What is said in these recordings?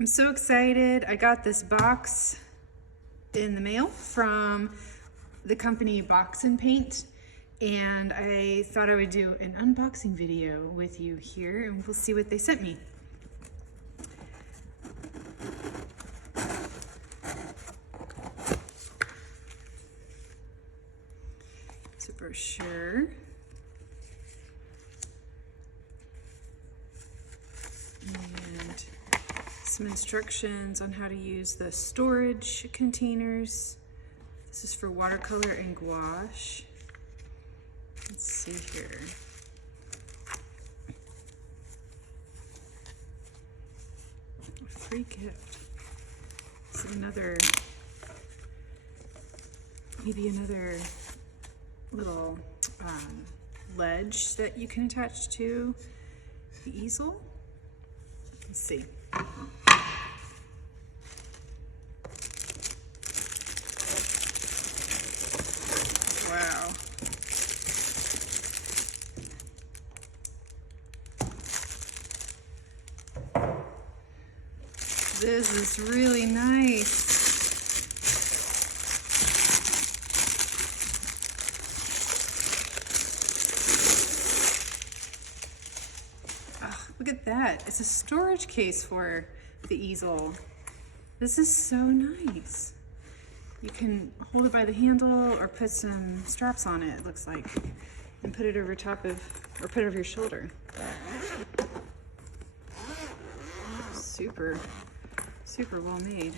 I'm so excited. I got this box in the mail from the company BoxNPaint, and I thought I would do an unboxing video with you here, and we'll see what they sent me. It's a brochure. And some instructions on how to use the storage containers. This is for watercolor and gouache. Let's see here. A free gift. This is another, maybe another little ledge that you can attach to the easel. Let's see. Wow. This is really nice. Look at that. It's a storage case for the easel. This is so nice. You can hold it by the handle or put some straps on it looks like, and put it over top of, or put it over your shoulder. Super, super well made.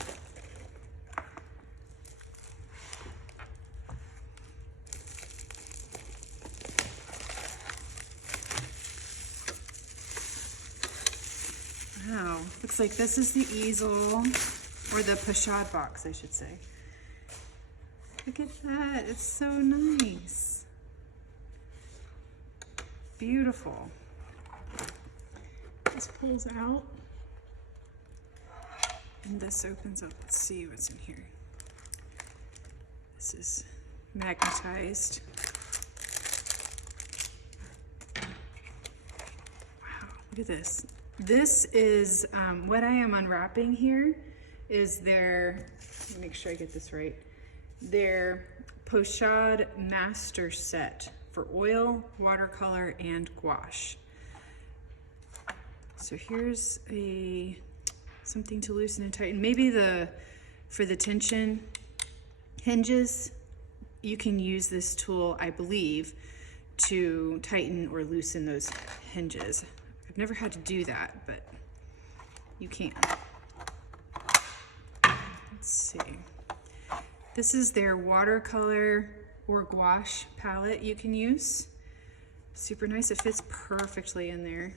Wow, looks like this is the easel, or the Pochade box, I should say. Look at that, it's so nice. Beautiful. This pulls out, and this opens up. Let's see what's in here. This is magnetized. Wow, look at this. This is, what I am unwrapping here is their, let me make sure I get this right, their Pochade Master Set for oil, watercolor, and gouache. So here's something to loosen and tighten. Maybe for the tension hinges, you can use this tool, I believe, to tighten or loosen those hinges. I've never had to do that, but you can. Let's see. This is their watercolor or gouache palette you can use. Super nice, it fits perfectly in there.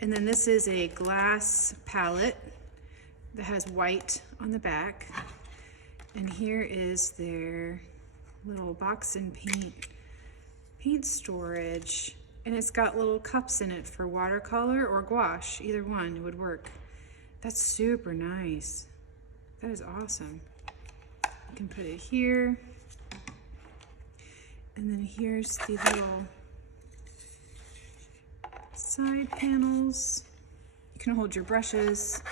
And then this is a glass palette that has white on the back. And here is their little BoxNPaint paint storage. And it's got little cups in it for watercolor or gouache, either one would work. That's super nice. That is awesome. You can put it here. And then here's the little side panels. You can hold your brushes.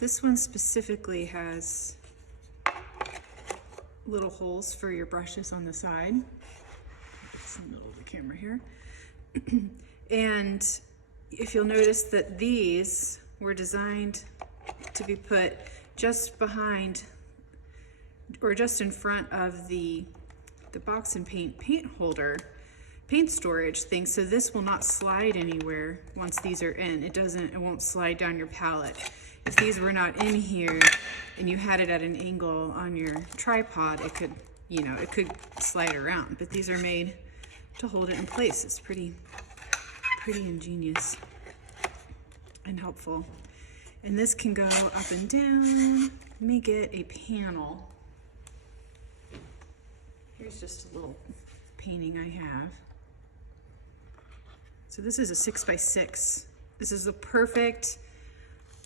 This one specifically has little holes for your brushes on the side. It's in the middle of the camera here. And if you'll notice that these were designed to be put just behind or just in front of the BoxNPaint paint holder, paint storage thing, so this will not slide anywhere once these are in. It won't slide down your palette. If these were not in here and you had it at an angle on your tripod, it could, it could slide around, but these are made to hold it in place. It's pretty ingenious and helpful. And this can go up and down. Let me get a panel. Here's just a little painting I have. So this is a 6x6. This is the perfect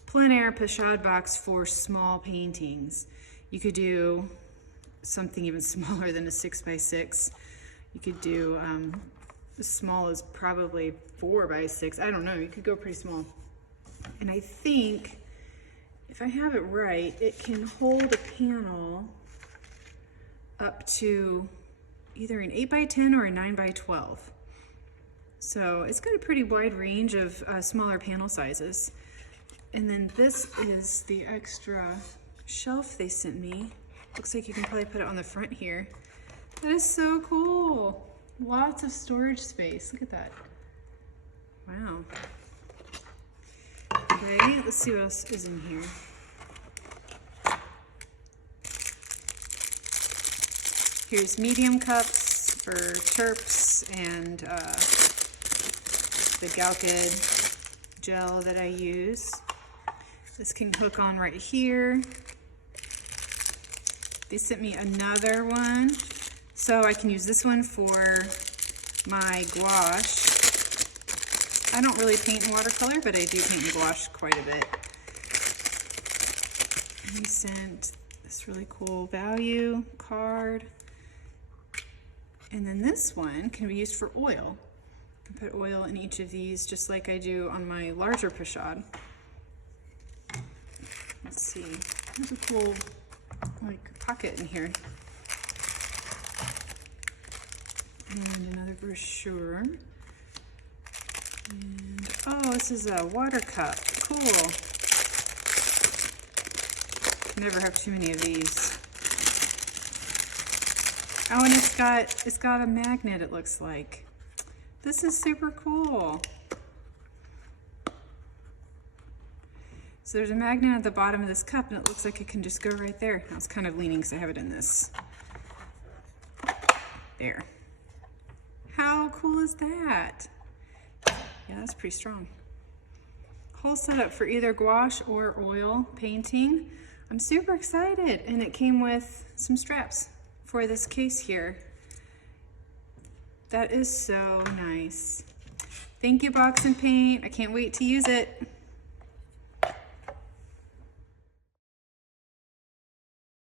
plein air Pochade box for small paintings. You could do something even smaller than a 6x6. You could do as small as probably 4x6. I don't know, you could go pretty small. And I think if I have it right, it can hold a panel up to either an 8x10 or a 9x12. So it's got a pretty wide range of smaller panel sizes. And then this is the extra shelf they sent me. Looks like you can probably put it on the front here. That is so cool. Lots of storage space. Look at that. Wow. Okay, let's see what else is in here. Here's medium cups for chirps and the Galkid gel that I use. This can hook on right here. They sent me another one, so I can use this one for my gouache. I don't really paint in watercolor, but I do paint in gouache quite a bit. They sent this really cool value card. And then this one can be used for oil. I can put oil in each of these just like I do on my larger Pochade. Let's see, there's a cool like pocket in here. And another brochure. And oh, this is a water cup. Cool. Never have too many of these. Oh, and it's got a magnet, it looks like. This is super cool. So there's a magnet at the bottom of this cup, and it looks like it can just go right there. I was kind of leaning because I have it in this. There. How cool is that? Yeah, that's pretty strong. Whole setup for either gouache or oil painting. I'm super excited, and it came with some straps for this case here. That is so nice. Thank you, BoxNPaint. I can't wait to use it.